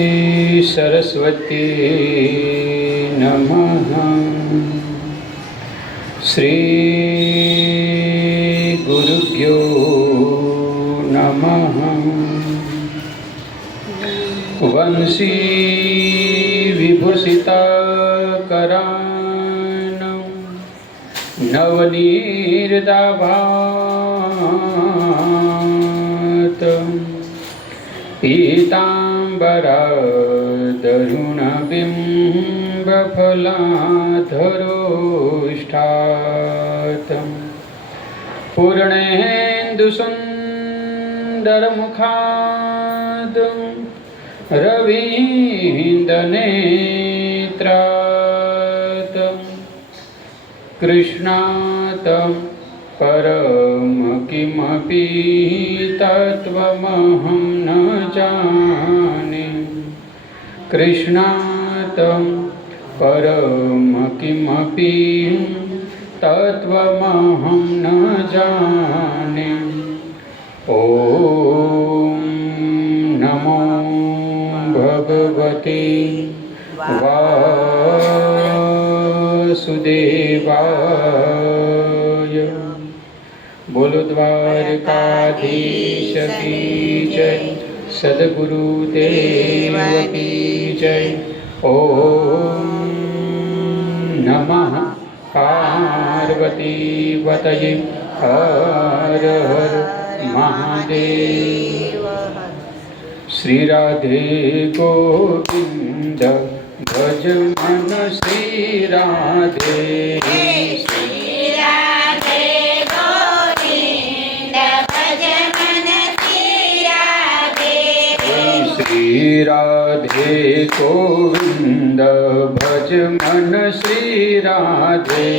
सरस्वती नमः। श्री गुरुभ्यो नमः। वंशी विभूषिताकरानं नवनीरदाभातं पीताम्बरदरुणबिम्बफलाधरोष्ठातं पूर्णेन्दुसुन्दरमुखादं रवीन्द्रनेत्रातं कृष्णातं परम किमपि तत्त्वमहं न जाने। कृष्णातं परम किमपि तत्त्वमहं न जाने। ॐ नमो भगवते वासुदेवाय। बोलो द्वारकाधीश की जय, सद्गुरुदेव की जय। ओम नमः पार्वती पतये हर हर महादेव। श्री राधे गोविंद भज मन श्री राधे। श्री राधे गोविंद भज मन श्री राधे।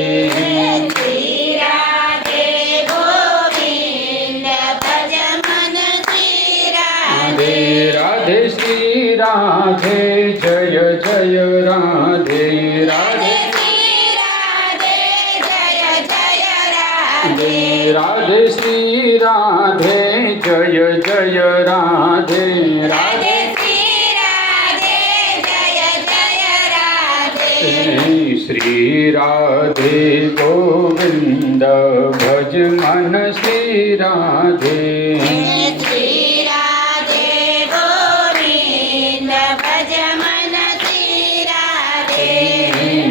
श्री राधे गोविंद भज मन श्री राधे। राधे श्री राधे जय जय राधे। राधे श्री राधे जय जय राधे। राधे श्री राधे जय जय राधे। राधे श्री राधे जय जय राधे। श्री राधे गोविंद भज मन श्री राधे। श्री राधे गोविंद भज मन श्री राधे।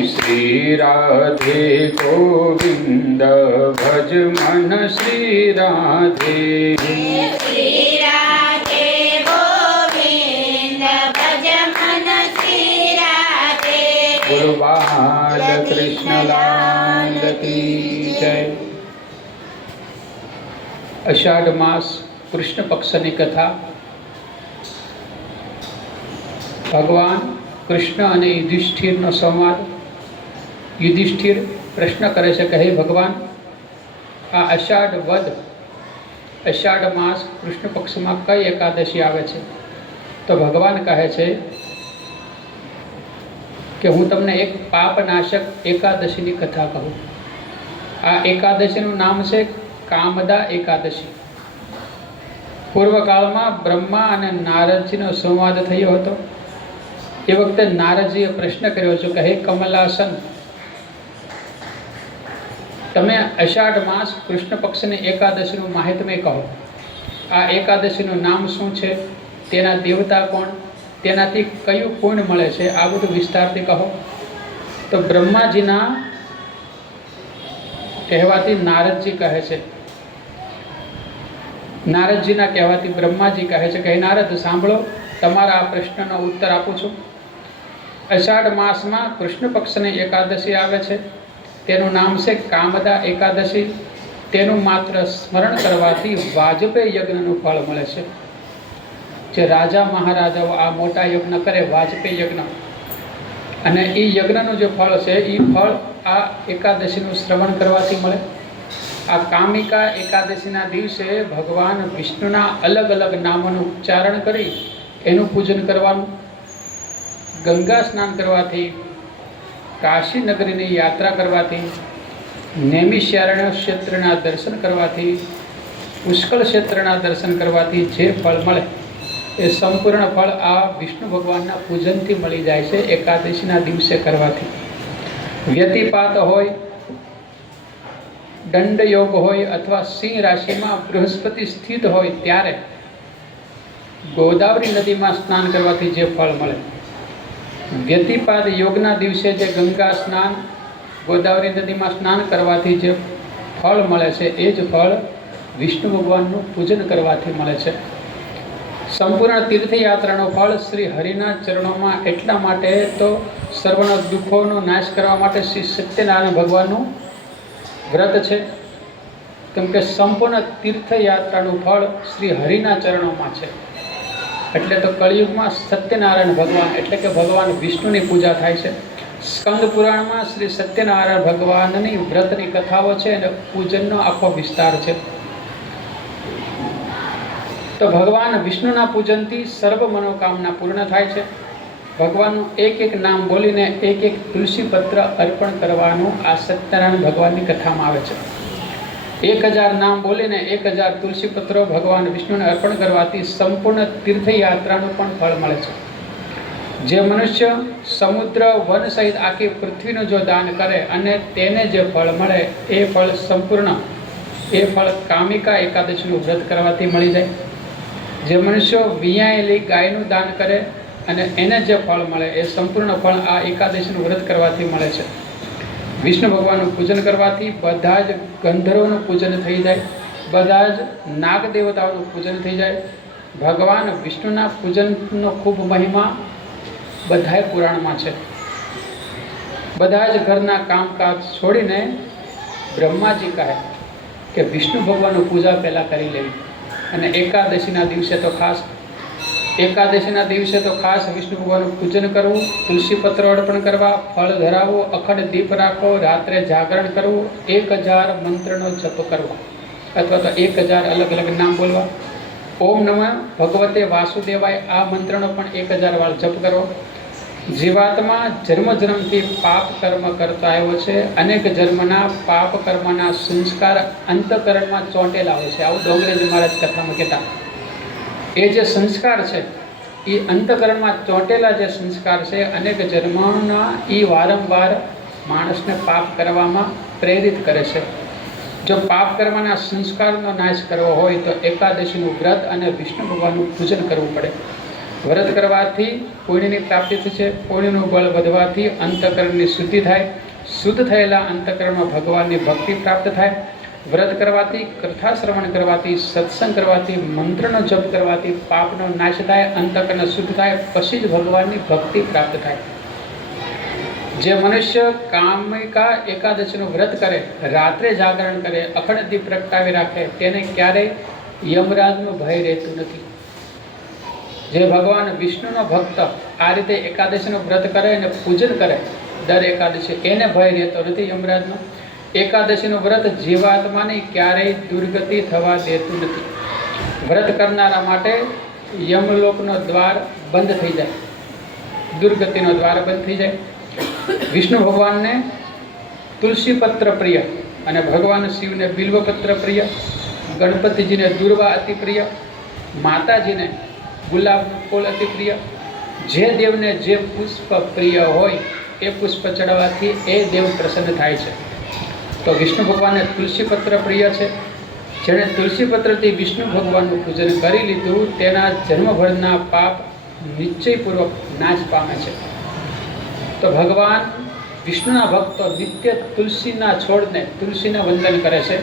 श्री राधे गोविंद भज मन श्री राधे। श्री राधे गोविंद भज मन श्री राधे। बोलो बाल कृष्ण लाल की जय। अषाढ़ मास कृष्ण पक्षनी कथा। भगवान कृष्ण અને યુધિષ્ઠિરનો સંવાદ। યુધિષ્ઠિર પ્રશ્ન કરે છે કે હે ભગવાન, આ અષાઢ વદ અષાઢ માસ કૃષ્ણ પક્ષમાં કઈ એકાદશી આવે છે? તો ભગવાન કહે છે કે હું તમને એક પાપનાશક એકાદશીની કથા કહું। આ એકાદશીનું નામ છે કામદા એકાદશી। પૂર્વકાળમાં બ્રહ્મા અને નારદજીનો સંવાદ થયો હતો। એ વખતે નારદજીએ પ્રશ્ન કર્યો છે કે હે કમલાસન, તમે અષાઢ માસ કૃષ્ણ પક્ષની એકાદશીનું માહાત્મ્ય કહો। આ એકાદશીનું નામ શું છે, તેના દેવતા કોણ, તેનાથી કયું પુણ્ય મળે છે, આ બધું વિસ્તારથી કહો। તો બ્રહ્માજીના કહેવાથી નારદજી કહે છે, નારદજીના કહેવાથી બ્રહ્માજી કહે છે કે હે નારદ સાંભળો, તમારા આ પ્રશ્નનો ઉત્તર આપું છું। અષાઢ માસમાં કૃષ્ણ પક્ષની એકાદશી આવે છે, તેનું નામ છે કામદા એકાદશી। તેનું માત્ર સ્મરણ કરવાથી વાજપેયી યજ્ઞનું ફળ મળે છે। જે રાજા મહારાજાઓ આ મોટા યજ્ઞ કરે, વાજપેયી યજ્ઞ, અને એ યજ્ઞનું જે ફળ છે એ ફળ આ એકાદશીનું શ્રવણ કરવાથી મળે। આ કામિકા એકાદશીના દિવસે ભગવાન વિષ્ણુના અલગ અલગ નામોનું ઉચ્ચારણ કરી એનું પૂજન કરવાનું। ગંગા સ્નાન કરવાથી, કાશી નગરીની યાત્રા કરવાથી, નૈમિષારણ્ય ક્ષેત્રના દર્શન કરવાથી, પુષ્કળ ક્ષેત્રના દર્શન કરવાથી જે ફળ મળે એ સંપૂર્ણ ફળ આ વિષ્ણુ ભગવાનના પૂજનથી મળી જાય છે, એકાદશીના દિવસે કરવાથી. વ્યતિપાત હોય, દંડ યોગ હોય અથવા સિંહ રાશિમાં બૃહસ્પતિ સ્થિત હોય ત્યારે ગોદાવરી નદીમાં સ્નાન કરવાથી જે ફળ મળે, વ્યતિપાત યોગના દિવસે જે ગંગા સ્નાન, ગોદાવરી નદીમાં સ્નાન કરવાથી જે ફળ મળે છે એ જ ફળ વિષ્ણુ ભગવાનનું પૂજન કરવાથી મળે છે. સંપૂર્ણ તીર્થયાત્રાનું ફળ શ્રી હરિના ચરણોમાં એટલા માટે તો સર્વના દુઃખોનો નાશ કરવા માટે શ્રી સત્યનારાયણ ભગવાનનું વ્રત છે, કેમ કે સંપૂર્ણ તીર્થયાત્રાનું ફળ શ્રી હરિના ચરણોમાં છે. એટલે તો કળિયુગમાં સત્યનારાયણ ભગવાન એટલે કે ભગવાન વિષ્ણુની પૂજા થાય છે. સ્કંદ પુરાણમાં શ્રી સત્યનારાયણ ભગવાનની વ્રતની કથાઓ છે અને પૂજનનો આખો વિસ્તાર છે. તો ભગવાન વિષ્ણુના પૂજનથી સર્વ મનોકામના પૂર્ણ થાય છે. ભગવાનનું એક એક નામ બોલીને એક એક તુલસી પત્ર અર્પણ કરવાનું આ સત્યનારાયણ ભગવાનની કથામાં આવે છે. 1000 નામ બોલીને 1000 તુલસી પત્રો ભગવાન વિષ્ણુને અર્પણ કરવાથી સંપૂર્ણ તીર્થયાત્રાનું પણ ફળ મળે છે. જે મનુષ્ય સમુદ્ર વન સહિત આખી પૃથ્વીનું જો દાન કરે અને તેને જે ફળ મળે એ ફળ સંપૂર્ણ, એ ફળ કામિકા એકાદશીનું વ્રત કરવાથી મળી જાય. જે મનુષ્યો વિયાયેલી ગાયનું દાન કરે અને એને જે ફળ મળે એ સંપૂર્ણ ફળ આ એકાદશીનું વ્રત કરવાથી મળે છે. વિષ્ણુ ભગવાનનું પૂજન કરવાથી બધા જ ગંધર્વોનું પૂજન થઈ જાય, બધા જ નાગ દેવતાઓનું પૂજન થઈ જાય. ભગવાન વિષ્ણુના પૂજનનો ખૂબ મહિમા બધાય પુરાણમાં છે. બધા જ ઘરના કામકાજ છોડીને બ્રહ્માજી કહે કે વિષ્ણુ ભગવાનનું પૂજા પહેલાં કરી લેવી, અને એકાદશીના દિવસે તો ખાસ વિષ્ણુ ભગવાનનું પૂજન કરવું, તુલસી પત્ર અર્પણ કરવા, ફળ ધરાવવું, અખંડ દીપ રાખવો, રાત્રે જાગરણ કરવું, 1000 મંત્રનો જપ કરવો અથવા તો 1000 અલગ અલગ નામ બોલવા. ઓમ નમઃ ભગવતે વાસુદેવાય આ મંત્રનો પણ 1000 વાર જપ કરવો. જીવાત્મા જન્મથી પાપ કર્મ કરતો આવ્યો છે, અનેક જન્મના પાપ કર્મના સંસ્કાર અંતઃકરણમાં ચોંટેલા હોય છે. આવું ડોંગરેજી મહારાજ કથામાં કહેતા. એ જે સંસ્કાર છે એ અંતઃકરણમાં ચોંટેલા જે સંસ્કાર છે અનેક જન્મોના, એ વારંવાર માણસને પાપ કરવામાં પ્રેરિત કરે છે. જો પાપ કરવાના સંસ્કારનો નાશ કરવો હોય તો એકાદશીનું વ્રત અને વિષ્ણુ ભગવાનનું પૂજન કરવું પડે. વ્રત કરવાથી પુણ્યની પ્રાપ્તિ થશે. પુણ્યનું બળ વધવાથી અંતઃકરણની શુદ્ધિ થાય. શુદ્ધ થયેલા અંતઃકરણમાં ભગવાનની ભક્તિ પ્રાપ્ત થાય. વ્રત કરવાથી, કથા શ્રવણ કરવાથી, સત્સંગ કરવાથી, મંત્રનો જપ કરવાથી પાપનો નાશ થાય, અંતઃકરણ શુદ્ધ થાય, પછી જ ભગવાનની ભક્તિ પ્રાપ્ત થાય. જે મનુષ્ય કામિકા એકાદશીનું વ્રત કરે, રાત્રે જાગરણ કરે, અખંડ દીપ પ્રગટાવી રાખે, તેને ક્યારેય યમરાજનું ભય રહેતું નથી. જે ભગવાન વિષ્ણુનો ભક્ત આ રીતે એકાદશીનું વ્રત કરે અને પૂજન કરે દર એકાદશી, એને ભય રહેતો નથી યમરાજનો. એકાદશીનું વ્રત જીવાત્માની ક્યારેય દુર્ગતિ થવા દેતું નથી. વ્રત કરનારા માટે યમલોકનો દ્વાર બંધ થઈ જાય, દુર્ગતિનો દ્વાર બંધ થઈ જાય. વિષ્ણુ ભગવાનને તુલસી પત્ર પ્રિય અને ભગવાન શિવને બિલ્વપત્ર પ્રિય, ગણપતિજીને દુર્વા અતિ પ્રિય, માતાજીને ગુલાબનું ફૂલ અતિ પ્રિય. જે દેવને જે પુષ્પ પ્રિય હોય એ પુષ્પ ચડાવવાથી એ દેવ પ્રસન્ન થાય છે. તો વિષ્ણુ ભગવાનને તુલસી પત્ર પ્રિય છે. જેણે તુલસી પત્રથી વિષ્ણુ ભગવાનનું પૂજન કરી લીધું તેના જન્મભરના પાપ નિશ્ચયપૂર્વક નાશ પામે છે. તો ભગવાન વિષ્ણુના ભક્તો નિત્ય તુલસીના છોડને, તુલસીને વંદન કરે છે.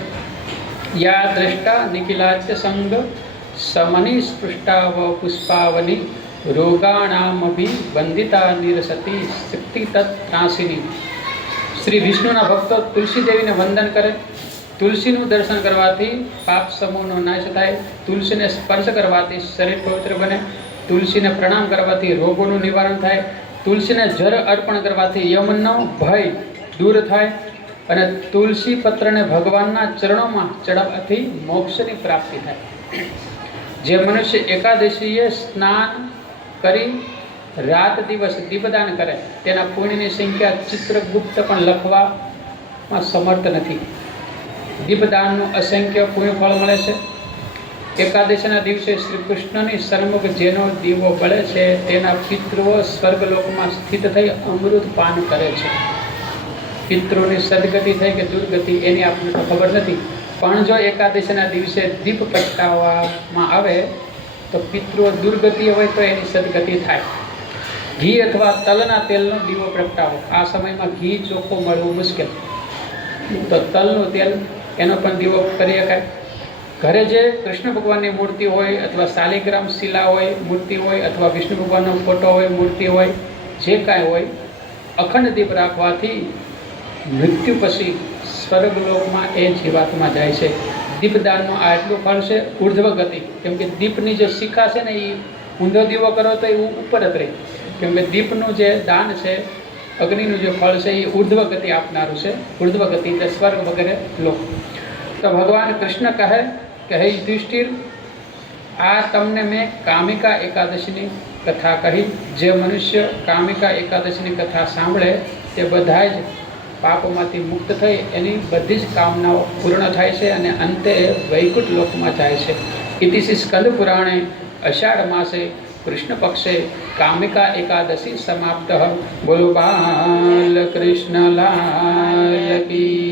યા દ્રષ્ટા નિખિલાચ્ય સંગ સમની સ્પૃષ્ટાવ પુષ્પાવની રોગાણામભિ વંદિતા નિરસતી શક્તિ તત્રાસિની. શ્રી વિષ્ણુના ભક્તો તુલસી દેવીને વંદન કરે. તુલસીનું દર્શન કરવાથી પાપ સમૂહનો નાશ થાય. તુલસીને સ્પર્શ કરવાથી શરીર પવિત્ર બને. તુલસીને પ્રણામ કરવાથી રોગોનું નિવારણ થાય. તુલસીને જળ અર્પણ કરવાથી યમનનો ભય દૂર થાય. અને તુલસી પત્રને ભગવાનના ચરણોમાં ચડાવવાથી મોક્ષની પ્રાપ્તિ થાય. જે મનુષ્ય એકાદશીએ સ્નાન કરી રાત દિવસ દીપદાન કરે તેના પુણ્યની સંખ્યા ચિત્રગુપ્ત પણ લખવામાં સમર્થ નથી. દીપદાનનું અસંખ્ય પુણ્ય ફળ મળે છે. એકાદશીના દિવસે શ્રી કૃષ્ણની સન્મુખ જેનો દીવો બળે છે તેના પિતૃઓ સ્વર્ગલોકમાં સ્થિત થઈ અમૃત પાન કરે છે. પિતૃની સદગતિ થઈ કે દુર્ગતિ એની આપણને તો ખબર નથી, પણ જો એકાદશીના દિવસે દીપ પ્રગટાવવામાં આવે તો પિતૃઓ દુર્ગતિ હોય તો એની સદગતિ થાય. ઘી અથવા તલના તેલનો દીવો પ્રગટાવો. આ સમયમાં ઘી ચોખ્ખું મળવું મુશ્કેલ, તો તલનું તેલ એનો પણ દીવો કરી શકાય. ઘરે જે કૃષ્ણ ભગવાનની મૂર્તિ હોય અથવા શાલિગ્રામ શિલા હોય, મૂર્તિ હોય, અથવા વિષ્ણુ ભગવાનનો ફોટો હોય, મૂર્તિ હોય, જે કાંઈ હોય, અખંડ દીપ રાખવાથી મૃત્યુ પછી સ્વર્ગલોકમાં એ જીવાત્મા જાય છે. દીપદાનનું આ એટલું ફળ છે, ઉર્ધ્વ ગતિ. કેમ કે દીપની જે શિખા છે ને એ ઊંધો દીવો કરો તો એ ઉપર જ રહે. કેમ કે દીપનું જે દાન છે, અગ્નિનું જે ફળ છે એ ઉર્ધ્વ ગતિ આપનારું છે. ઉર્ધ્વ ગતિ એટલે સ્વર્ગ વગેરે લોક. તો ભગવાન કૃષ્ણ કહે કે હે યુધિષ્ઠિર, આ તમને મેં કામિકા એકાદશીની કથા કહી. જે મનુષ્ય કામિકા એકાદશીની કથા સાંભળે તે બધા જ પાપોમાંથી મુક્ત થઈ એની બધી જ કામનાઓ પૂર્ણ થાય છે અને અંતે વૈકુંઠ લોકમાં જાય છે. ઇતિશ્રી સ્કંદ પુરાણે અષાઢ માસે કૃષ્ણ પક્ષે કામિકા એકાદશી સમાપ્ત. બોલો બાલ કૃષ્ણ લાલ કી